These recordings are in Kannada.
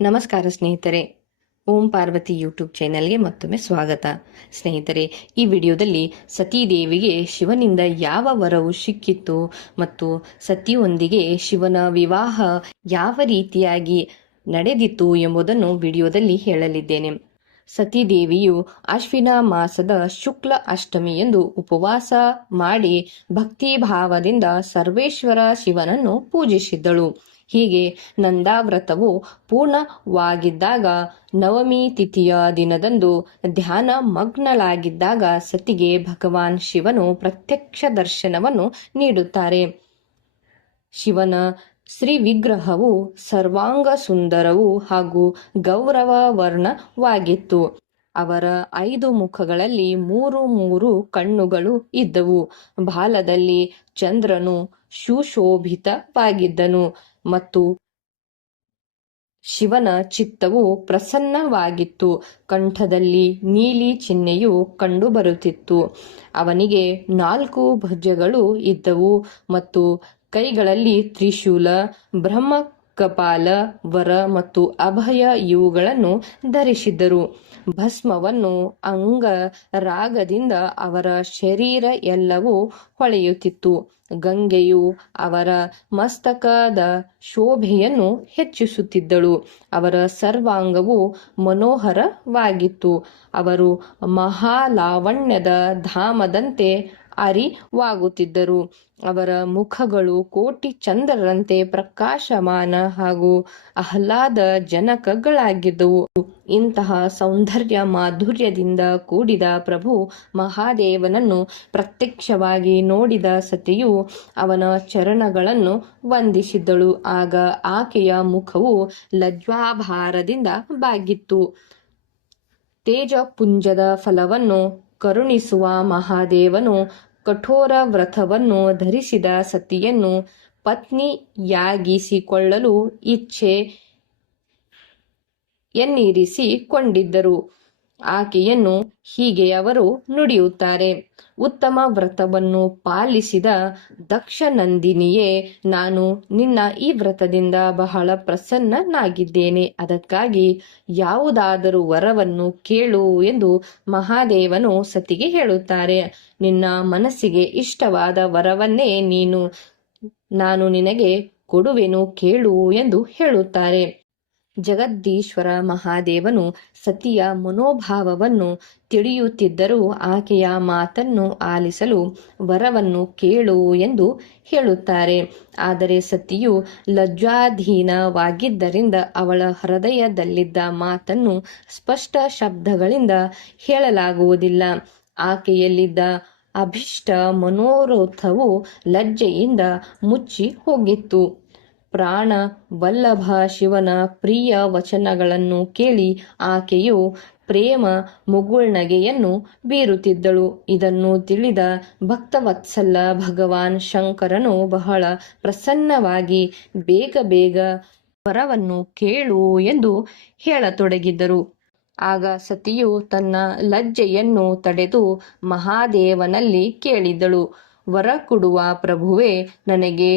ನಮಸ್ಕಾರ ಸ್ನೇಹಿತರೆ. ಓಂ ಪಾರ್ವತಿ ಯೂಟ್ಯೂಬ್ ಚಾನೆಲ್ಗೆ ಮತ್ತೊಮ್ಮೆ ಸ್ವಾಗತ. ಸ್ನೇಹಿತರೆ, ಈ ವಿಡಿಯೋದಲ್ಲಿ ಸತೀದೇವಿಗೆ ಶಿವನಿಂದ ಯಾವ ವರವು ಸಿಕ್ಕಿತ್ತು ಮತ್ತು ಸತಿಯೊಂದಿಗೆ ಶಿವನ ವಿವಾಹ ಯಾವ ರೀತಿಯಾಗಿ ನಡೆದಿತ್ತು ಎಂಬುದನ್ನು ವಿಡಿಯೋದಲ್ಲಿ ಹೇಳಲಿದ್ದೇನೆ. ಸತೀದೇವಿಯು ಅಶ್ವಿನ ಮಾಸದ ಶುಕ್ಲ ಅಷ್ಟಮಿಯಂದು ಉಪವಾಸ ಮಾಡಿ ಭಕ್ತಿಭಾವದಿಂದ ಸರ್ವೇಶ್ವರ ಶಿವನನ್ನು ಪೂಜಿಸಿದ್ದಳು. ಹೀಗೆ ನಂದಾವ್ರತವು ಪೂರ್ಣವಾಗಿದ್ದಾಗ ನವಮಿ ತಿಥಿಯ ದಿನದಂದು ಧ್ಯಾನ ಮಗ್ನಳಾಗಿದ್ದಾಗ ಸತಿಗೆ ಭಗವಾನ್ ಶಿವನು ಪ್ರತ್ಯಕ್ಷ ದರ್ಶನವನ್ನು ನೀಡುತ್ತಾರೆ. ಶಿವನ ಶ್ರೀ ವಿಗ್ರಹವು ಸರ್ವಾಂಗ ಸುಂದರವೂ ಹಾಗೂ ಗೌರವ ವರ್ಣವಾಗಿತ್ತು. ಅವರ 5 ಮುಖಗಳಲ್ಲಿ 3 ಕಣ್ಣುಗಳು ಇದ್ದವು. ಬಾಲದಲ್ಲಿ ಚಂದ್ರನು ಸುಶೋಭಿತವಾಗಿದ್ದನು ಮತ್ತು ಶಿವನ ಚಿತ್ತವು ಪ್ರಸನ್ನವಾಗಿತ್ತು. ಕಂಠದಲ್ಲಿ ನೀಲಿ ಚಿಹ್ನೆಯು ಕಂಡುಬರುತ್ತಿತ್ತು. ಅವನಿಗೆ 4 ಭುಜಗಳು ಇದ್ದವು ಮತ್ತು ಕೈಗಳಲ್ಲಿ ತ್ರಿಶೂಲ, ಬ್ರಹ್ಮಕಪಾಲ, ವರ ಮತ್ತು ಅಭಯ ಇವುಗಳನ್ನು ಧರಿಸಿದ್ದರು. ಭಸ್ಮವನ್ನು ಅಂಗರಾಗದಿಂದ ಅವರ ಶರೀರ ಎಲ್ಲವೂ ಹೊಳೆಯುತ್ತಿತ್ತು. ಗಂಗೆಯು ಅವರ ಮಸ್ತಕದ ಶೋಭೆಯನ್ನು ಹೆಚ್ಚಿಸುತ್ತಿದ್ದಳು. ಅವರ ಸರ್ವಾಂಗವು ಮನೋಹರವಾಗಿತ್ತು. ಅವರು ಮಹಾಲಾವಣ್ಯದ ಧಾಮದಂತೆ ಅರಿವಾಗುತ್ತಿದ್ದರು. ಅವರ ಮುಖಗಳು ಕೋಟಿ ಚಂದ್ರರಂತೆ ಪ್ರಕಾಶಮಾನ ಹಾಗೂ ಆಹ್ಲಾದಜನಕಗಳಾಗಿದ್ದವು. ಇಂತಹ ಸೌಂದರ್ಯ ಮಾಧುರ್ಯದಿಂದ ಕೂಡಿದ ಪ್ರಭು ಮಹಾದೇವನನ್ನು ಪ್ರತ್ಯಕ್ಷವಾಗಿ ನೋಡಿದ ಸತಿಯು ಅವನ ಚರಣಗಳನ್ನು ವಂದಿಸಿದಳು. ಆಗ ಆಕೆಯ ಮುಖವು ಲಜ್ಜಾಭಾರದಿಂದ ಬಾಗಿತ್ತು. ತೇಜಪುಂಜದ ಫಲವನ್ನು ಕರುಣಿಸುವ ಮಹಾದೇವನು ಕಠೋರ ವ್ರತವನ್ನು ಧರಿಸಿದ ಸತಿಯನ್ನು ಪತ್ನಿಯಾಗಿಸಿಕೊಳ್ಳಲು ಇಚ್ಛೆ ಎನ್ನಿರಿಸಿಕೊಂಡಿದ್ದರು. ಆಕೆಯನ್ನು ಹೀಗೆ ಅವರು ನುಡಿಯುತ್ತಾರೆ: ಉತ್ತಮ ವ್ರತವನ್ನು ಪಾಲಿಸಿದ ದಕ್ಷನಂದಿನಿಯೇ, ನಾನು ನಿನ್ನ ಈ ವ್ರತದಿಂದ ಬಹಳ ಪ್ರಸನ್ನನಾಗಿದ್ದೇನೆ. ಅದಕ್ಕಾಗಿ ಯಾವುದಾದರೂ ವರವನ್ನು ಕೇಳು ಎಂದು ಮಹಾದೇವನು ಸತಿಗೆ ಹೇಳುತ್ತಾರೆ. ನಿನ್ನ ಮನಸ್ಸಿಗೆ ಇಷ್ಟವಾದ ವರವನ್ನೇ ನಾನು ನಿನಗೆ ಕೊಡುವೆನು, ಕೇಳು ಎಂದು ಹೇಳುತ್ತಾರೆ. ಜಗದೀಶ್ವರ ಮಹಾದೇವನು ಸತಿಯ ಮನೋಭಾವವನ್ನು ತಿಳಿಯುತ್ತಿದ್ದರೂ ಆಕೆಯ ಮಾತನ್ನು ಆಲಿಸಲು ವರವನ್ನು ಕೇಳು ಎಂದು ಹೇಳುತ್ತಾರೆ. ಆದರೆ ಸತಿಯು ಲಜ್ಜಾಧೀನವಾಗಿದ್ದರಿಂದ ಅವಳ ಹೃದಯದಲ್ಲಿದ್ದ ಮಾತನ್ನು ಸ್ಪಷ್ಟ ಶಬ್ದಗಳಿಂದ ಹೇಳಲಾಗುವುದಿಲ್ಲ. ಆಕೆಯಲ್ಲಿದ್ದ ಅಭಿಷ್ಟ ಮನೋರಥವು ಲಜ್ಜೆಯಿಂದ ಮುಚ್ಚಿ ಹೋಗಿತ್ತು. ಪ್ರಾಣ ವಲ್ಲಭ ಶಿವನ ಪ್ರಿಯ ವಚನಗಳನ್ನು ಕೇಳಿ ಆಕೆಯು ಪ್ರೇಮ ಮುಗುಳ್ನಗೆಯನ್ನು ಬೀರುತ್ತಿದ್ದಳು. ಇದನ್ನು ತಿಳಿದ ಭಕ್ತವತ್ಸಲ ಭಗವಾನ್ ಶಂಕರನು ಬಹಳ ಪ್ರಸನ್ನವಾಗಿ ಬೇಗ ವರವನ್ನು ಕೇಳು ಎಂದು ಹೇಳತೊಡಗಿದರು. ಆಗ ಸತಿಯು ತನ್ನ ಲಜ್ಜೆಯನ್ನು ತಡೆದು ಮಹಾದೇವನಲ್ಲಿ ಕೇಳಿದಳು: ವರ ಕೊಡುವ ಪ್ರಭುವೇ, ನನಗೆ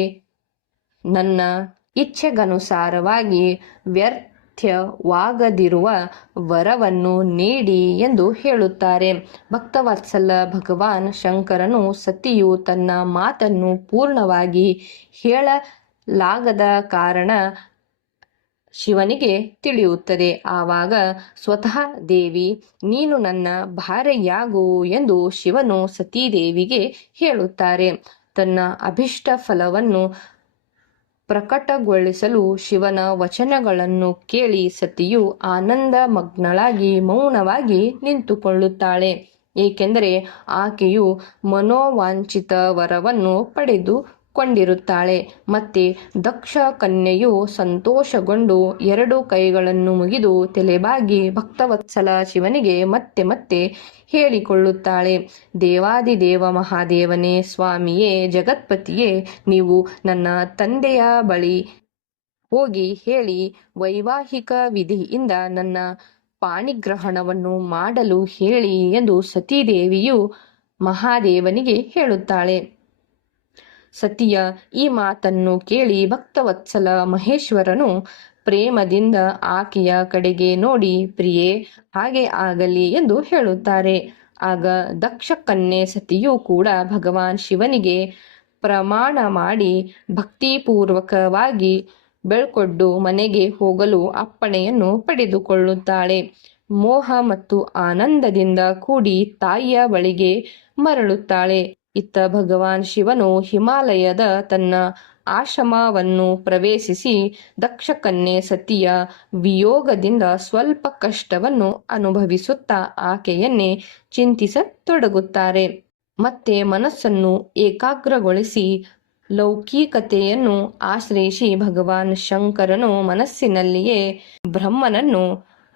ನನ್ನ ಇಚ್ಛೆಗನುಸಾರವಾಗಿ ವ್ಯರ್ಥವಾಗದಿರುವ ವರವನ್ನು ನೀಡಿ ಎಂದು ಹೇಳುತ್ತಾರೆ. ಭಕ್ತವತ್ಸಲ ಭಗವಾನ್ ಶಂಕರನು ಸತಿಯು ತನ್ನ ಮಾತನ್ನು ಪೂರ್ಣವಾಗಿ ಹೇಳಲಾಗದ ಕಾರಣ ಶಿವನಿಗೆ ತಿಳಿಯುತ್ತದೆ. ಆವಾಗ ಸ್ವತಃ ದೇವಿ, ನೀನು ನನ್ನ ಭಾರ್ಯೆಯಾಗು ಎಂದು ಶಿವನು ಸತೀದೇವಿಗೆ ಹೇಳುತ್ತಾರೆ. ತನ್ನ ಅಭಿಷ್ಟ ಫಲವನ್ನು ಪ್ರಕಟಗೊಳಿಸಲು ಶಿವನ ವಚನಗಳನ್ನು ಕೇಳಿ ಸತಿಯು ಆನಂದ ಮಗ್ನಳಾಗಿ ಮೌನವಾಗಿ ನಿಂತುಕೊಳ್ಳುತ್ತಾಳೆ. ಏಕೆಂದರೆ ಆಕೆಯು ಮನೋವಾಂಛಿತ ವರವನ್ನು ಪಡೆದುಕೊಂಡಿರುತ್ತಾಳೆ. ಮತ್ತೆ ದಕ್ಷ ಕನ್ಯೆಯು ಸಂತೋಷಗೊಂಡು 2 ಕೈಗಳನ್ನು ಮುಗಿದು ತಲೆಬಾಗಿ ಭಕ್ತವತ್ಸಲ ಶಿವನಿಗೆ ಮತ್ತೆ ಹೇಳಿಕೊಳ್ಳುತ್ತಾಳೆ: ದೇವಾದಿದೇವ ಮಹಾದೇವನೇ, ಸ್ವಾಮಿಯೇ, ಜಗತ್ಪತಿಯೇ, ನೀವು ನನ್ನ ತಂದೆಯ ಬಳಿ ಹೋಗಿ ಹೇಳಿ ವೈವಾಹಿಕ ವಿಧಿಯಿಂದ ನನ್ನ ಪಾಣಿಗ್ರಹಣವನ್ನು ಮಾಡಲು ಹೇಳಿ ಎಂದು ಸತೀದೇವಿಯು ಮಹಾದೇವನಿಗೆ ಹೇಳುತ್ತಾಳೆ. ಸತಿಯ ಈ ಮಾತನ್ನು ಕೇಳಿ ಭಕ್ತವತ್ಸಲ ಮಹೇಶ್ವರನು ಪ್ರೇಮದಿಂದ ಆಕೆಯ ಕಡೆಗೆ ನೋಡಿ, ಪ್ರಿಯೆ, ಹಾಗೆ ಆಗಲಿ ಎಂದು ಹೇಳುತ್ತಾರೆ. ಆಗ ದಕ್ಷ ಕನ್ಯೆ ಸತಿಯೂ ಕೂಡ ಭಗವಾನ್ ಶಿವನಿಗೆ ಪ್ರಮಾಣ ಮಾಡಿ ಭಕ್ತಿಪೂರ್ವಕವಾಗಿ ಬೆಳ್ಕೊಂಡು ಮನೆಗೆ ಹೋಗಲು ಅಪ್ಪಣೆಯನ್ನು ಪಡೆದುಕೊಳ್ಳುತ್ತಾಳೆ. ಮೋಹ ಮತ್ತು ಆನಂದದಿಂದ ಕೂಡಿ ತಾಯಿಯ ಬಳಿಗೆ ಮರಳುತ್ತಾಳೆ. ಇತ್ತ ಭಗವಾನ್ ಶಿವನು ಹಿಮಾಲಯದ ತನ್ನ ಆಶ್ರಮವನ್ನು ಪ್ರವೇಶಿಸಿ ದಕ್ಷ ಕನ್ಯೆ ಸತಿಯ ವಿಯೋಗದಿಂದ ಸ್ವಲ್ಪ ಕಷ್ಟವನ್ನು ಅನುಭವಿಸುತ್ತಾ ಆಕೆಯನ್ನೇ ಚಿಂತಿಸತೊಡಗುತ್ತಾರೆ. ಮತ್ತೆ ಮನಸ್ಸನ್ನು ಏಕಾಗ್ರಗೊಳಿಸಿ ಲೌಕಿಕತೆಯನ್ನು ಆಶ್ರಯಿಸಿ ಭಗವಾನ್ ಶಂಕರನು ಮನಸ್ಸಿನಲ್ಲಿಯೇ ಬ್ರಹ್ಮನನ್ನು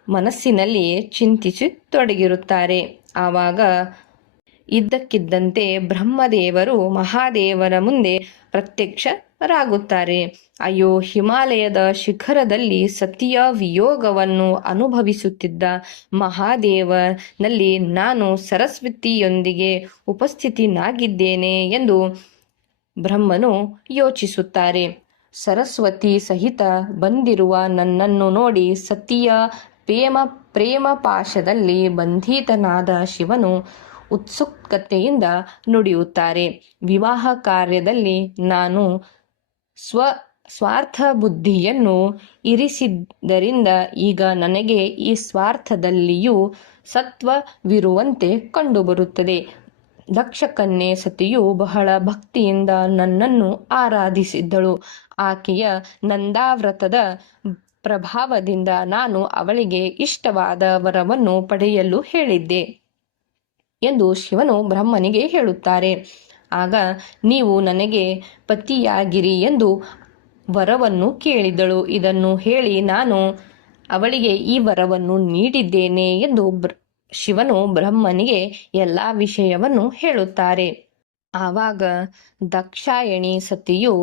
ಮನಸ್ಸಿನಲ್ಲಿಯೇ ಚಿಂತಿಸತೊಡಗಿರುತ್ತಾರೆ. ಆವಾಗ ಇದ್ದಕ್ಕಿದ್ದಂತೆ ಬ್ರಹ್ಮದೇವರು ಮಹಾದೇವರ ಮುಂದೆ ಪ್ರತ್ಯಕ್ಷರಾಗುತ್ತಾರೆ. ಅಯ್ಯೋ, ಹಿಮಾಲಯದ ಶಿಖರದಲ್ಲಿ ಸತಿಯ ವಿಯೋಗವನ್ನು ಅನುಭವಿಸುತ್ತಿದ್ದ ಮಹಾದೇವನಲ್ಲಿ ನಾನು ಸರಸ್ವತಿಯೊಂದಿಗೆ ಉಪಸ್ಥಿತನಾಗಿದ್ದೇನೆ ಎಂದು ಬ್ರಹ್ಮನು ಯೋಚಿಸುತ್ತಾರೆ. ಸರಸ್ವತಿ ಸಹಿತ ಬಂದಿರುವ ನನ್ನನ್ನು ನೋಡಿ ಸತಿಯ ಪ್ರೇಮ ಪಾಶದಲ್ಲಿ ಬಂಧಿತನಾದ ಶಿವನು ಉತ್ಸುಕತೆಯಿಂದ ನುಡಿಯುತ್ತಾರೆ. ವಿವಾಹ ಕಾರ್ಯದಲ್ಲಿ ನಾನು ಸ್ವಾರ್ಥ ಬುದ್ಧಿಯನ್ನು ಇರಿಸಿದ್ದರಿಂದ ಈಗ ನನಗೆ ಈ ಸ್ವಾರ್ಥದಲ್ಲಿಯೂ ಸತ್ವವಿರುವಂತೆ ಕಂಡುಬರುತ್ತದೆ. ದಕ್ಷ ಕನ್ಯೆ ಸತಿಯು ಬಹಳ ಭಕ್ತಿಯಿಂದ ನನ್ನನ್ನು ಆರಾಧಿಸಿದ್ದಳು. ಆಕೆಯ ನಂದಾವ್ರತದ ಪ್ರಭಾವದಿಂದ ನಾನು ಅವಳಿಗೆ ಇಷ್ಟವಾದ ವರವನ್ನು ಪಡೆಯಲು ಹೇಳಿದ್ದೆ ಎಂದು ಶಿವನು ಬ್ರಹ್ಮನಿಗೆ ಹೇಳುತ್ತಾರೆ. ಆಗ ನೀವು ನನಗೆ ಪತಿಯಾಗಿರಿ ಎಂದು ವರವನ್ನು ಕೇಳಿದಳು. ಇದನ್ನು ಹೇಳಿ ನಾನು ಅವಳಿಗೆ ಈ ವರವನ್ನು ನೀಡಿದ್ದೇನೆ ಎಂದು ಶಿವನು ಬ್ರಹ್ಮನಿಗೆ ಎಲ್ಲ ವಿಷಯವನ್ನು ಹೇಳುತ್ತಾರೆ. ಆವಾಗ ದಾಕ್ಷಾಯಣಿ ಸತಿಯು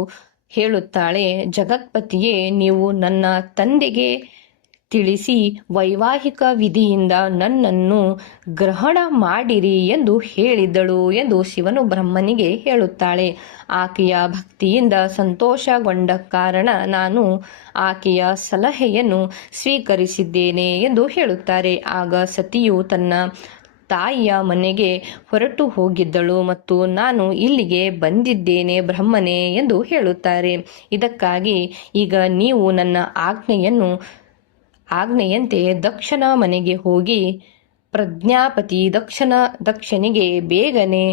ಹೇಳುತ್ತಾಳೆ, ಜಗತ್ಪತಿಯೇ, ನೀವು ನನ್ನ ತಂದೆಗೆ ತಿಳಿಸಿ ವೈವಾಹಿಕ ವಿಧಿಯಿಂದ ನನ್ನನ್ನು ಗ್ರಹಣ ಮಾಡಿರಿ ಎಂದು ಹೇಳಿದಳು ಎಂದು ಶಿವನು ಬ್ರಹ್ಮನಿಗೆ ಹೇಳುತ್ತಾಳೆ. ಆಕೆಯ ಭಕ್ತಿಯಿಂದ ಸಂತೋಷಗೊಂಡ ಕಾರಣ ನಾನು ಆಕೆಯ ಸಲಹೆಯನ್ನು ಸ್ವೀಕರಿಸಿದ್ದೇನೆ ಎಂದು ಹೇಳುತ್ತಾರೆ. ಆಗ ಸತಿಯು ತನ್ನ ತಾಯಿಯ ಮನೆಗೆ ಹೊರಟು ಹೋಗಿದ್ದಳು ಮತ್ತು ನಾನು ಇಲ್ಲಿಗೆ ಬಂದಿದ್ದೇನೆ ಬ್ರಹ್ಮನೇ ಎಂದು ಹೇಳುತ್ತಾರೆ. ಇದಕ್ಕಾಗಿ ಈಗ ನೀವು ನನ್ನ ಆಜ್ಞೆಯಂತೆ ದಕ್ಷನ ಮನೆಗೆ ಹೋಗಿ ಪ್ರಜ್ಞಾಪತಿ ದಕ್ಷನಿಗೆ ಬೇಗನೆ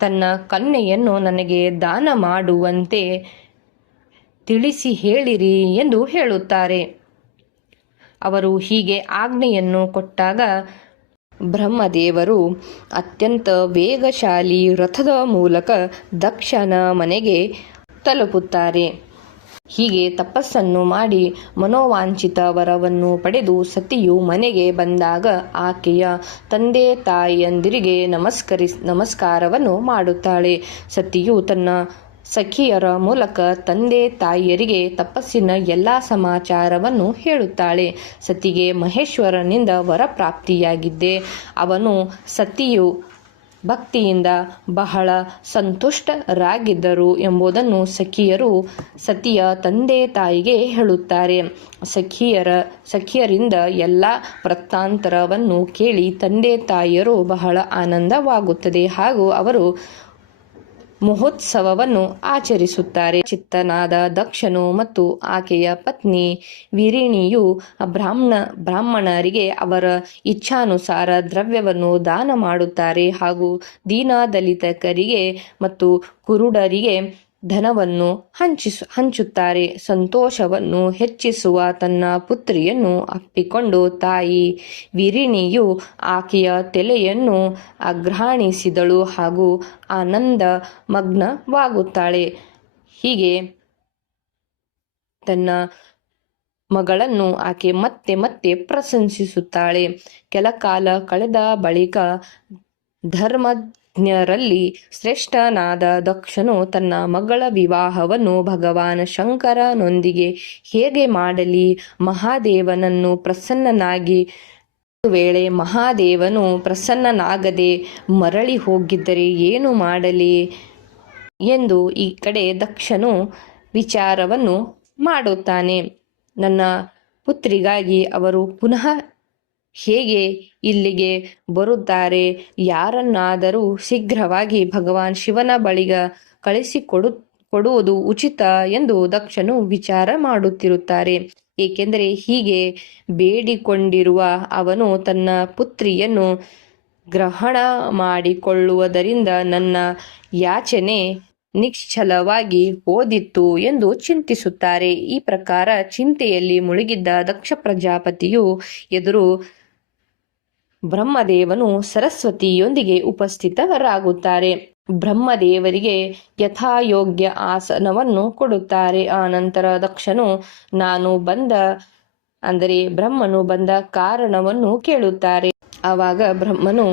ತನ್ನ ಕನ್ಯೆಯನ್ನು ನನಗೆ ದಾನ ಮಾಡುವಂತೆ ತಿಳಿಸಿ ಹೇಳಿರಿ ಎಂದು ಹೇಳುತ್ತಾರೆ. ಅವರು ಹೀಗೆ ಆಜ್ಞೆಯನ್ನು ಕೊಟ್ಟಾಗ ಬ್ರಹ್ಮದೇವರು ಅತ್ಯಂತ ವೇಗಶಾಲಿ ರಥದ ಮೂಲಕ ದಕ್ಷನ ಮನೆಗೆ ತಲುಪುತ್ತಾರೆ. ಹೀಗೆ ತಪಸ್ಸನ್ನು ಮಾಡಿ ಮನೋವಾಂಛಿತ ವರವನ್ನು ಪಡೆದು ಸತಿಯು ಮನೆಗೆ ಬಂದಾಗ ಆಕೆಯ ತಂದೆ ತಾಯಿಯಂದಿರಿಗೆ ನಮಸ್ಕಾರವನ್ನು ಮಾಡುತ್ತಾಳೆ. ಸತಿಯು ತನ್ನ ಸಖಿಯರ ಮೂಲಕ ತಂದೆ ತಾಯಿಯರಿಗೆ ತಪಸ್ಸಿನ ಎಲ್ಲ ಸಮಾಚಾರವನ್ನು ಹೇಳುತ್ತಾಳೆ. ಸತಿಗೆ ಮಹೇಶ್ವರನಿಂದ ವರ ಪ್ರಾಪ್ತಿಯಾಗಿದ್ದೆ. ಅವನು ಸತಿಯು ಭಕ್ತಿಯಿಂದ ಬಹಳ ಸಂತುಷ್ಟರಾಗಿದ್ದರು ಎಂಬುದನ್ನು ಸಖಿಯರು ಸತಿಯ ತಂದೆ ತಾಯಿಗೆ ಹೇಳುತ್ತಾರೆ. ಸಖಿಯರಿಂದ ಎಲ್ಲ ವೃತ್ತಾಂತರವನ್ನು ಕೇಳಿ ತಂದೆ ತಾಯಿಯರು ಬಹಳ ಆನಂದವಾಗುತ್ತದೆ ಹಾಗೂ ಅವರು ಮಹೋತ್ಸವವನ್ನು ಆಚರಿಸುತ್ತಾರೆ. ಚಿತ್ತನಾದ ದಕ್ಷನು ಮತ್ತು ಆಕೆಯ ಪತ್ನಿ ವಿರಿಣಿಯು ಬ್ರಾಹ್ಮಣರಿಗೆ ಅವರ ಇಚ್ಛಾನುಸಾರ ದ್ರವ್ಯವನ್ನು ದಾನ ಮಾಡುತ್ತಾರೆ ಹಾಗೂ ದೀನದಲಿತರಿಗೆ ಮತ್ತು ಕುರುಡರಿಗೆ ಧನವನ್ನು ಹಂಚುತ್ತಾರೆ. ಸಂತೋಷವನ್ನು ಹೆಚ್ಚಿಸುವ ತನ್ನ ಪುತ್ರಿಯನ್ನು ಅಪ್ಪಿಕೊಂಡು ತಾಯಿ ವಿರಿಣಿಯು ಆಕೆಯ ತಲೆಯನ್ನು ಅಘ್ರಾಣಿಸಿದಳು ಹಾಗೂ ಆನಂದ ಮಗ್ನವಾಗುತ್ತಾಳೆ. ಹೀಗೆ ತನ್ನ ಮಗಳನ್ನು ಆಕೆ ಮತ್ತೆ ಮತ್ತೆ ಪ್ರಶಂಸಿಸುತ್ತಾಳೆ. ಕೆಲಕಾಲ ಕಳೆದ ಬಳಿಕ ಧರ್ಮಜ್ಞರಲ್ಲಿ ಶ್ರೇಷ್ಠನಾದ ದಕ್ಷನು ತನ್ನ ಮಗಳ ವಿವಾಹವನ್ನು ಭಗವಾನ್ ಶಂಕರನೊಂದಿಗೆ ಹೇಗೆ ಮಾಡಲಿ, ಮಹಾದೇವನನ್ನು ಪ್ರಸನ್ನನಾಗಿ ವೇಳೆ ಮಹಾದೇವನು ಪ್ರಸನ್ನನಾಗದೆ ಮರಳಿ ಹೋಗಿದ್ದರೆ ಏನು ಮಾಡಲಿ ಎಂದು ಈ ಕಡೆ ದಕ್ಷನು ವಿಚಾರವನ್ನು ಮಾಡುತ್ತಾನೆ. ನನ್ನ ಪುತ್ರಿಗಾಗಿ ಅವರು ಪುನಃ ಹೇಗೆ ಇಲ್ಲಿಗೆ ಬರುತ್ತಾರೆ? ಯಾರನ್ನಾದರೂ ಶೀಘ್ರವಾಗಿ ಭಗವಾನ್ ಶಿವನ ಬಳಿಗೆ ಕೊಡುವುದು ಉಚಿತ ಎಂದು ದಕ್ಷನು ವಿಚಾರ ಮಾಡುತ್ತಿರುತ್ತಾರೆ. ಏಕೆಂದರೆ ಹೀಗೆ ಬೇಡಿಕೊಂಡಿರುವ ಅವನು ತನ್ನ ಪುತ್ರಿಯನ್ನು ಗ್ರಹಣ ಮಾಡಿಕೊಳ್ಳುವುದರಿಂದ ನನ್ನ ಯಾಚನೆ ನಿಶ್ಚಲವಾಗಿ ಹೋದಿತ್ತು ಎಂದು ಚಿಂತಿಸುತ್ತಾರೆ. ಈ ಪ್ರಕಾರ ಚಿಂತೆಯಲ್ಲಿ ಮುಳುಗಿದ್ದ ದಕ್ಷ ಪ್ರಜಾಪತಿಯು ಎದುರು ಬ್ರಹ್ಮದೇವನು ಸರಸ್ವತಿಯೊಂದಿಗೆ ಉಪಸ್ಥಿತರಾಗುತ್ತಾರೆ. ಬ್ರಹ್ಮದೇವರಿಗೆ ಯಥಾಯೋಗ್ಯ ಆಸನವನ್ನು ಕೊಡುತ್ತಾರೆ. ಆ ನಂತರ ದಕ್ಷನು ಬ್ರಹ್ಮನು ಬಂದ ಕಾರಣವನ್ನು ಕೇಳುತ್ತಾರೆ. ಆವಾಗ ಬ್ರಹ್ಮನು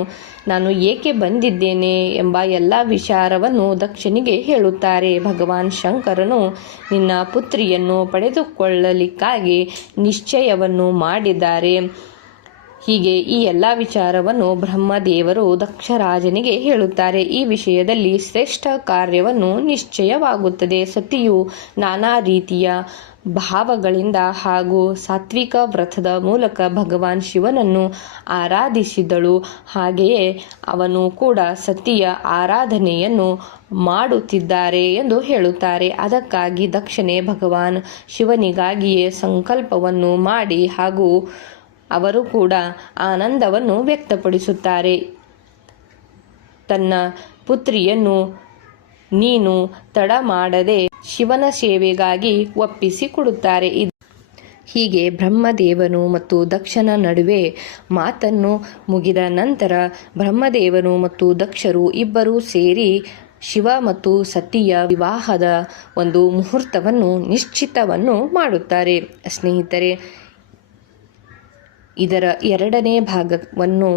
ನಾನು ಏಕೆ ಬಂದಿದ್ದೇನೆ ಎಂಬ ಎಲ್ಲ ವಿಚಾರವನ್ನು ದಕ್ಷನಿಗೆ ಹೇಳುತ್ತಾರೆ. ಭಗವಾನ್ ಶಂಕರನು ನಿನ್ನ ಪುತ್ರಿಯನ್ನು ಪಡೆದುಕೊಳ್ಳಲಿಕ್ಕಾಗಿ ನಿಶ್ಚಯವನ್ನು ಮಾಡಿದ್ದಾರೆ. ಹೀಗೆ ಈ ಎಲ್ಲ ವಿಚಾರವನ್ನು ಬ್ರಹ್ಮದೇವರು ದಕ್ಷರಾಜನಿಗೆ ಹೇಳುತ್ತಾರೆ. ಈ ವಿಷಯದಲ್ಲಿ ಶ್ರೇಷ್ಠ ಕಾರ್ಯವನ್ನು ನಿಶ್ಚಯವಾಗುತ್ತದೆ. ಸತಿಯು ನಾನಾ ರೀತಿಯ ಭಾವಗಳಿಂದ ಹಾಗೂ ಸಾತ್ವಿಕ ವ್ರತದ ಮೂಲಕ ಭಗವಾನ್ ಶಿವನನ್ನು ಆರಾಧಿಸಿದಳು. ಹಾಗೆಯೇ ಅವನು ಕೂಡ ಸತಿಯ ಆರಾಧನೆಯನ್ನು ಮಾಡುತ್ತಿದ್ದಾರೆ ಎಂದು ಹೇಳುತ್ತಾರೆ. ಅದಕ್ಕಾಗಿ ದಕ್ಷನೇ ಭಗವಾನ್ ಶಿವನಿಗಾಗಿಯೇ ಸಂಕಲ್ಪವನ್ನು ಮಾಡಿ ಹಾಗೂ ಅವರು ಕೂಡ ಆನಂದವನ್ನು ವ್ಯಕ್ತಪಡಿಸುತ್ತಾರೆ. ತನ್ನ ಪುತ್ರಿಯನ್ನು ನೀನು ತಡ ಮಾಡದೆ ಶಿವನ ಸೇವೆಗಾಗಿ ಒಪ್ಪಿಸಿಕೊಡುತ್ತಾರೆ. ಹೀಗೆ ಬ್ರಹ್ಮದೇವನು ಮತ್ತು ದಕ್ಷನ ನಡುವೆ ಮಾತನ್ನು ಮುಗಿದ ನಂತರ ಬ್ರಹ್ಮದೇವನು ಮತ್ತು ದಕ್ಷರು ಇಬ್ಬರೂ ಸೇರಿ ಶಿವ ಮತ್ತು ಸತಿಯ ವಿವಾಹದ ಒಂದು ಮುಹೂರ್ತವನ್ನು ನಿಶ್ಚಿತವನ್ನು ಮಾಡುತ್ತಾರೆ. ಸ್ನೇಹಿತರೆ, ಇದರ ಎರಡನೇ ಭಾಗವನ್ನು